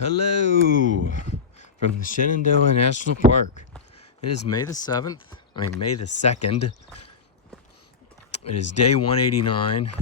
Hello from the Shenandoah National Park. It is May the 7th, May the 2nd. It is day 189,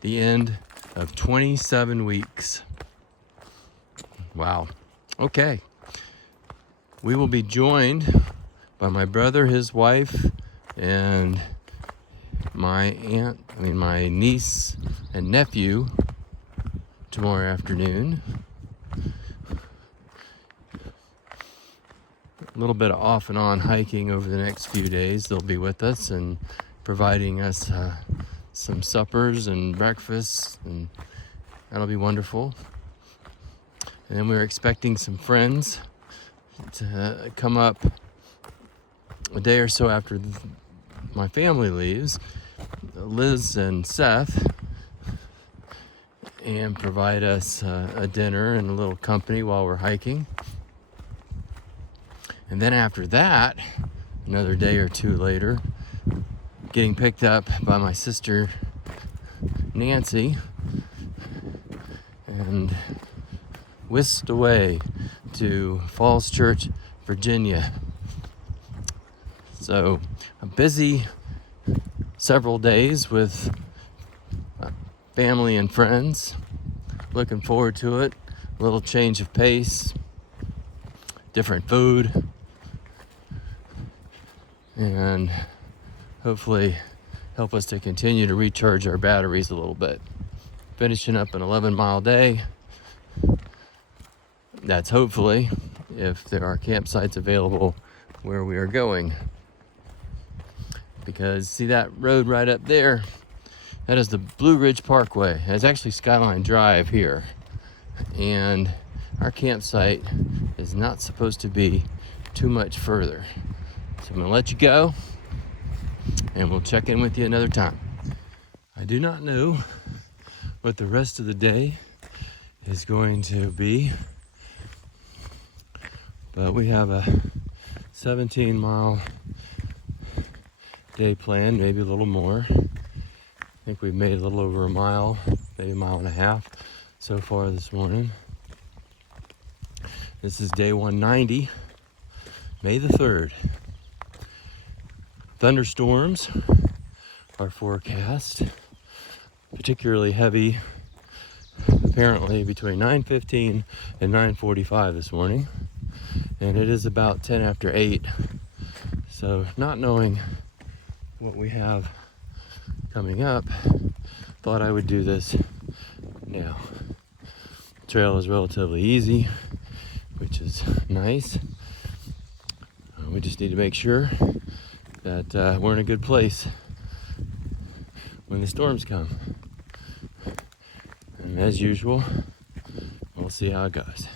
the end of 27 weeks. Wow. Okay. We will be joined by my brother, his wife, and my niece and nephew tomorrow afternoon. A little bit of off and on hiking over the next few days. They'll be with us and providing us some suppers and breakfasts, and that'll be wonderful. And then we're expecting some friends to come up a day or so after my family leaves, Liz and Seth, and provide us a dinner and a little company while we're hiking. And then after that, another day or two later, getting picked up by my sister Nancy and whisked away to Falls Church, Virginia. So a busy several days with family and friends. Looking forward to it. A little change of pace, different food, and hopefully help us to continue to recharge our batteries a little bit. Finishing up an 11-mile day. That's hopefully if there are campsites available where we are going. Because see that road right up there? That is the Blue Ridge Parkway. It's actually Skyline Drive here. And our campsite is not supposed to be too much further. So I'm going to let you go, and we'll check in with you another time. I do not know what the rest of the day is going to be, but we have a 17-mile day planned, maybe a little more. I think we've made a little over a mile, maybe a mile and a half so far this morning. This is day 190, May the 3rd. Thunderstorms are forecast, particularly heavy, apparently between 9:15 and 9:45 this morning. And it is about 10 after 8. So not knowing what we have coming up, thought I would do this now. The trail is relatively easy, which is nice. We just need to make sure that we're in a good place when the storms come. And as usual, we'll see how it goes.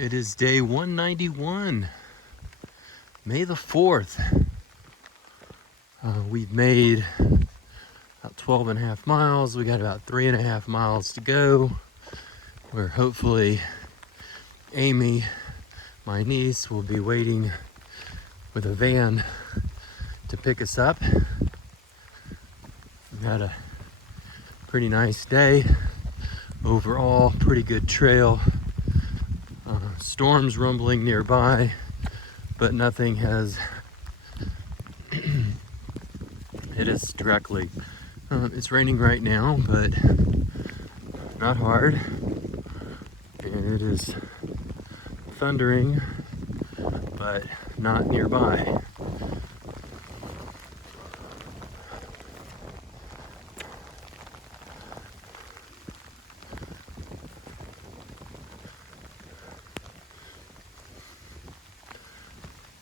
It is day 191, May the 4th. We've made about 12 and a half miles. We got about 3.5 miles to go, where hopefully Amy, my niece, will be waiting with a van to pick us up. We had a pretty nice day. Overall, pretty good trail. Storms rumbling nearby, but nothing has hit us directly. It's raining right now, but not hard. And it is thundering, but not nearby.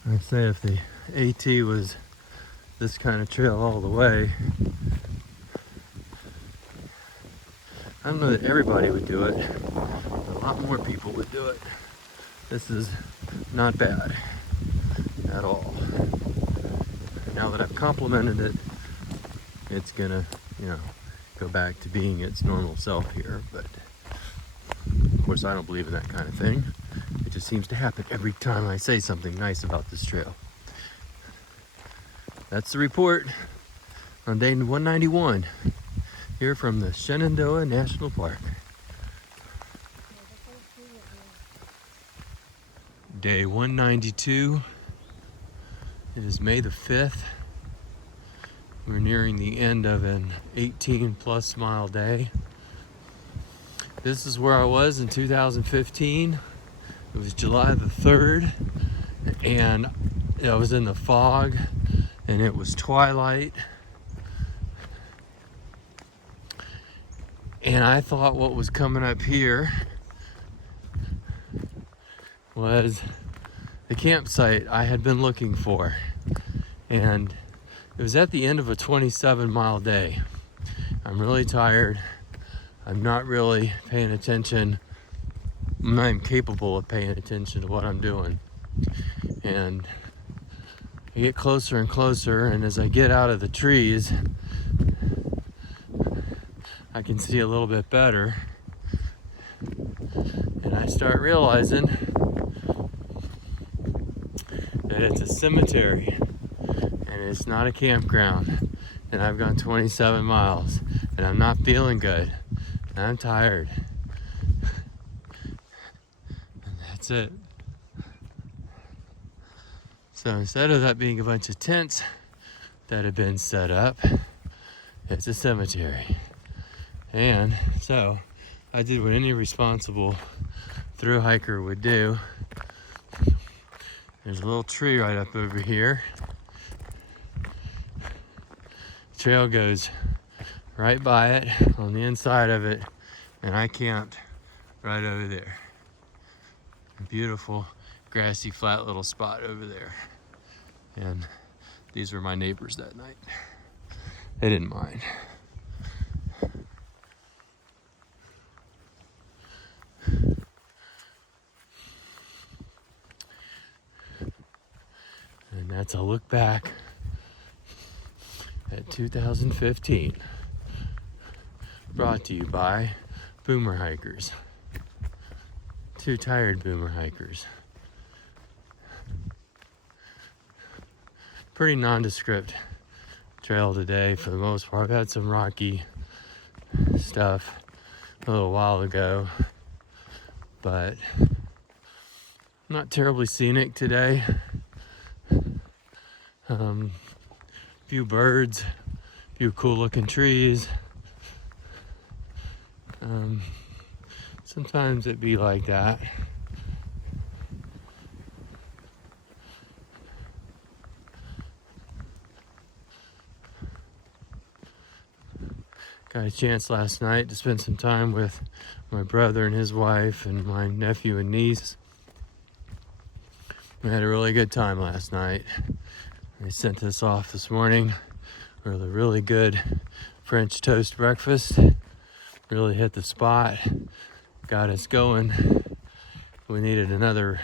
I say if the AT was this kind of trail all the way, I don't know that everybody would do it, but a lot more people would do it. This is not bad at all. Now that I've complimented it, it's gonna, go back to being its normal self here. But of course, I don't believe in that kind of thing. It just seems to happen every time I say something nice about this trail. That's the report on day 191 here from the Shenandoah National Park. Day 192. It is May the 5th. We're nearing the end of an 18+ mile day. This is where I was in 2015. It was July the 3rd, and I was in the fog, and it was twilight. And I thought what was coming up here was the campsite I had been looking for. And it was at the end of a 27-mile day. I'm really tired. I'm not really paying attention. I'm not even capable of paying attention to what I'm doing. And I get closer and closer, and as I get out of the trees, I can see a little bit better. And I start realizing that it's a cemetery and it's not a campground. And I've gone 27 miles and I'm not feeling good. And I'm tired. And that's it. So instead of that being a bunch of tents that have been set up, it's a cemetery. And so I did what any responsible thru hiker would do. There's a little tree right up over here. The trail goes right by it, on the inside of it, and I camped right over there. A beautiful, grassy, flat little spot over there. And these were my neighbors that night. They didn't mind. And that's a look back at 2015. Brought to you by boomer hikers. Two tired boomer hikers. Pretty nondescript trail today for the most part. I've had some rocky stuff a little while ago, but not terribly scenic today. Few birds, few cool looking trees. Sometimes it be like that. Got a chance last night to spend some time with my brother and his wife and my nephew and niece. We had a really good time last night. They sent us off this morning with a really good French toast breakfast. Really hit the spot, got us going. We needed another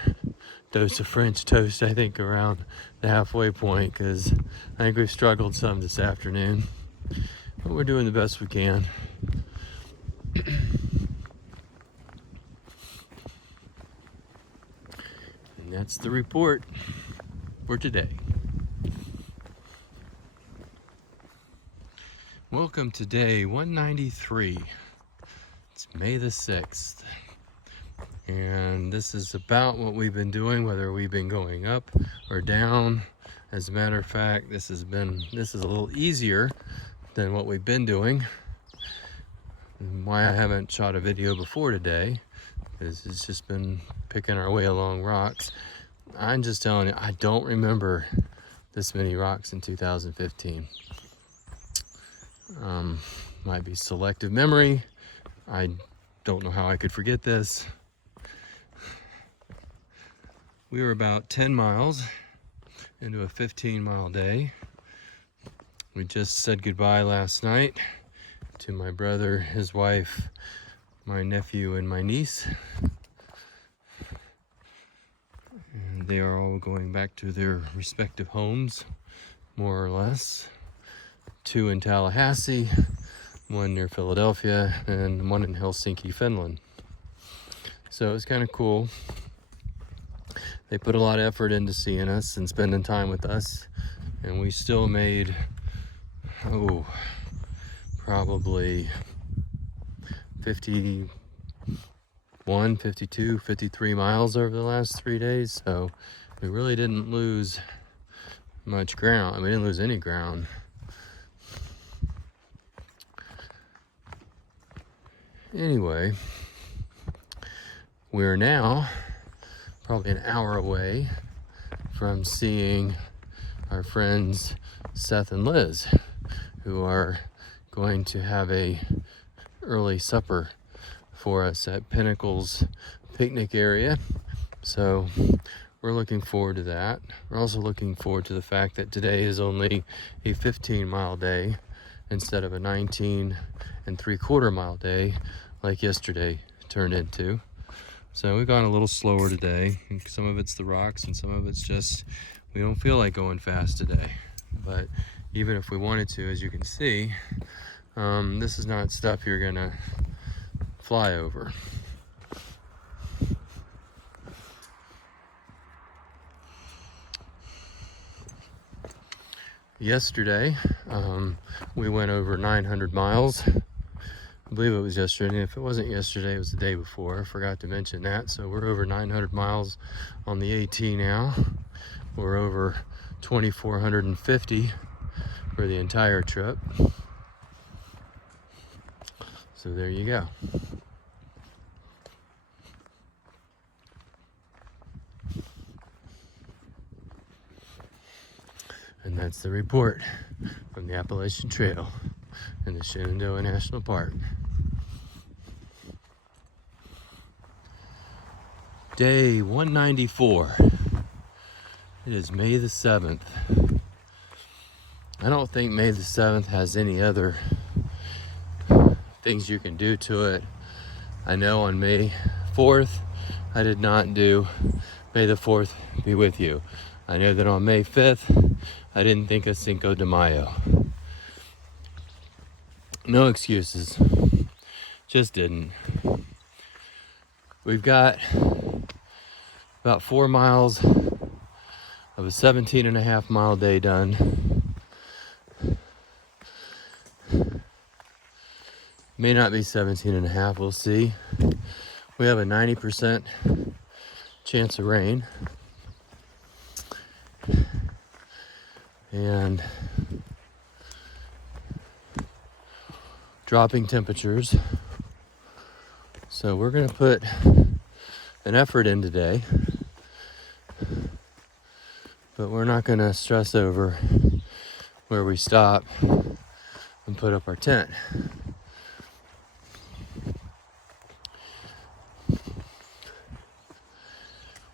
dose of French toast, I think, around the halfway point, because I think we've struggled some this afternoon. But we're doing the best we can. And that's the report for today. Welcome to day 193. It's May the 6th. And this is about what we've been doing, whether we've been going up or down. As a matter of fact, this is a little easier than what we've been doing. And why I haven't shot a video before today is it's just been picking our way along rocks. I'm just telling you, I don't remember this many rocks in 2015. Might be selective memory. I don't know how I could forget this. We were about 10 miles into a 15-mile day. We just said goodbye last night to my brother, his wife, my nephew, and my niece. And they are all going back to their respective homes, more or less. Two in Tallahassee, one near Philadelphia, and one in Helsinki, Finland. So it was kind of cool. They put a lot of effort into seeing us and spending time with us, and we still made, probably 51, 52, 53 miles over the last 3 days. So we really didn't lose much ground. I mean, we didn't lose any ground. Anyway, we're now probably an hour away from seeing our friends Seth and Liz, who are going to have a early supper for us at Pinnacle's picnic area. So we're looking forward to that. We're also looking forward to the fact that today is only a 15-mile day instead of a 19 3/4 mile day like yesterday turned into. So we've gone a little slower today. Some of it's the rocks and some of it's just we don't feel like going fast today. But even if we wanted to, as you can see, this is not stuff you're gonna fly over. Yesterday, we went over 900 miles. I believe it was yesterday. And if it wasn't yesterday, it was the day before. I forgot to mention that. So we're over 900 miles on the AT now. We're over 2,450 for the entire trip. So there you go. And that's the report from the Appalachian Trail in the Shenandoah National Park. Day 194. It is May the 7th. I don't think May the 7th has any other things you can do to it. I know on May 4th, I did not do May the 4th be with you. I know that on May 5th, I didn't think of Cinco de Mayo. No excuses. Just didn't. We've got about 4 miles of a 17.5-mile day done. May not be 17.5, we'll see. We have a 90% chance of rain. And dropping temperatures. So we're gonna put an effort in today, but we're not gonna stress over where we stop and put up our tent.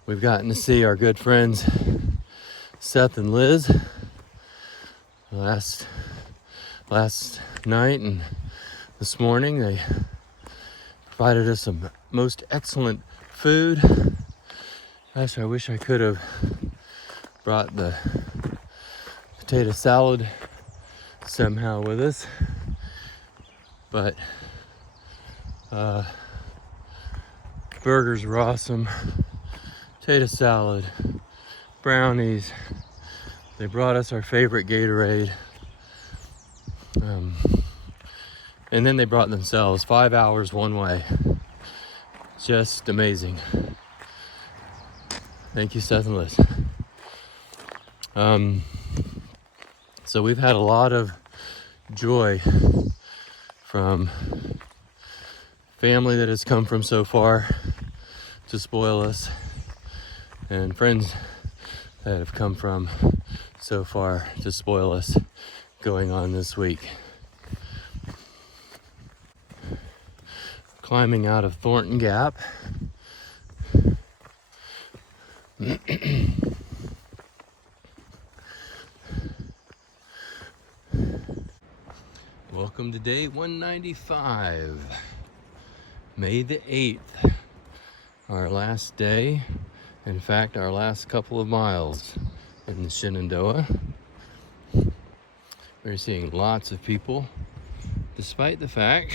We've gotten to see our good friends Seth and Liz last night and this morning. They provided us some most excellent food. Gosh, I wish I could have brought the potato salad somehow with us, but burgers were awesome. Potato salad, brownies. They brought us our favorite Gatorade. And then they brought themselves 5 hours one way. Just amazing. Thank you, Seth and Liz. So we've had a lot of joy from family that has come from so far to spoil us, and friends that have come from so far to spoil us going on this week. Climbing out of Thornton Gap. Welcome to day 195, May the 8th, our last day, in fact our last couple of miles in the Shenandoah. We're seeing lots of people despite the fact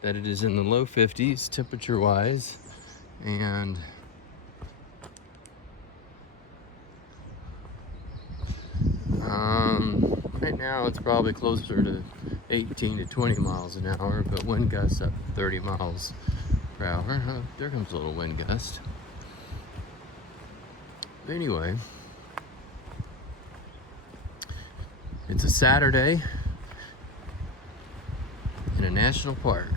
that it is in the low 50s temperature wise, and right now it's probably closer to 18 to 20 miles an hour, but wind gusts up 30 miles per hour. There comes a little wind gust. But anyway, it's a Saturday in a national park,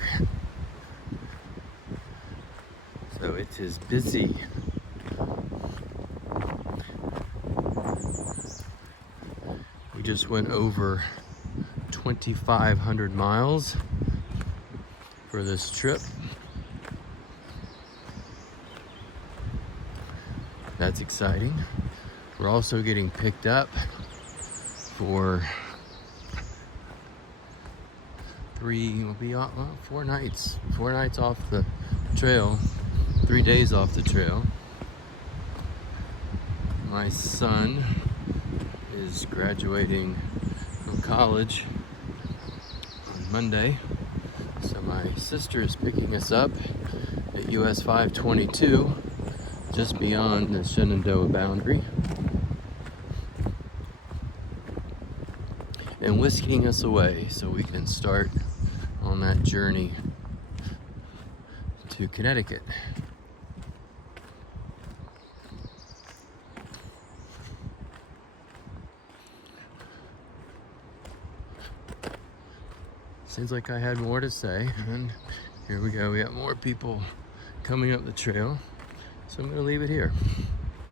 so it is busy. We just went over 2,500 miles for this trip. That's exciting. We're also getting picked up for 4 nights. 4 nights off the trail, 3 days off the trail. My son is graduating from college on Monday, so my sister is picking us up at US 522, just beyond the Shenandoah boundary, and whisking us away so we can start on that journey to Connecticut. Seems like I had more to say, and here we go. We got more people coming up the trail, so I'm going to leave it here.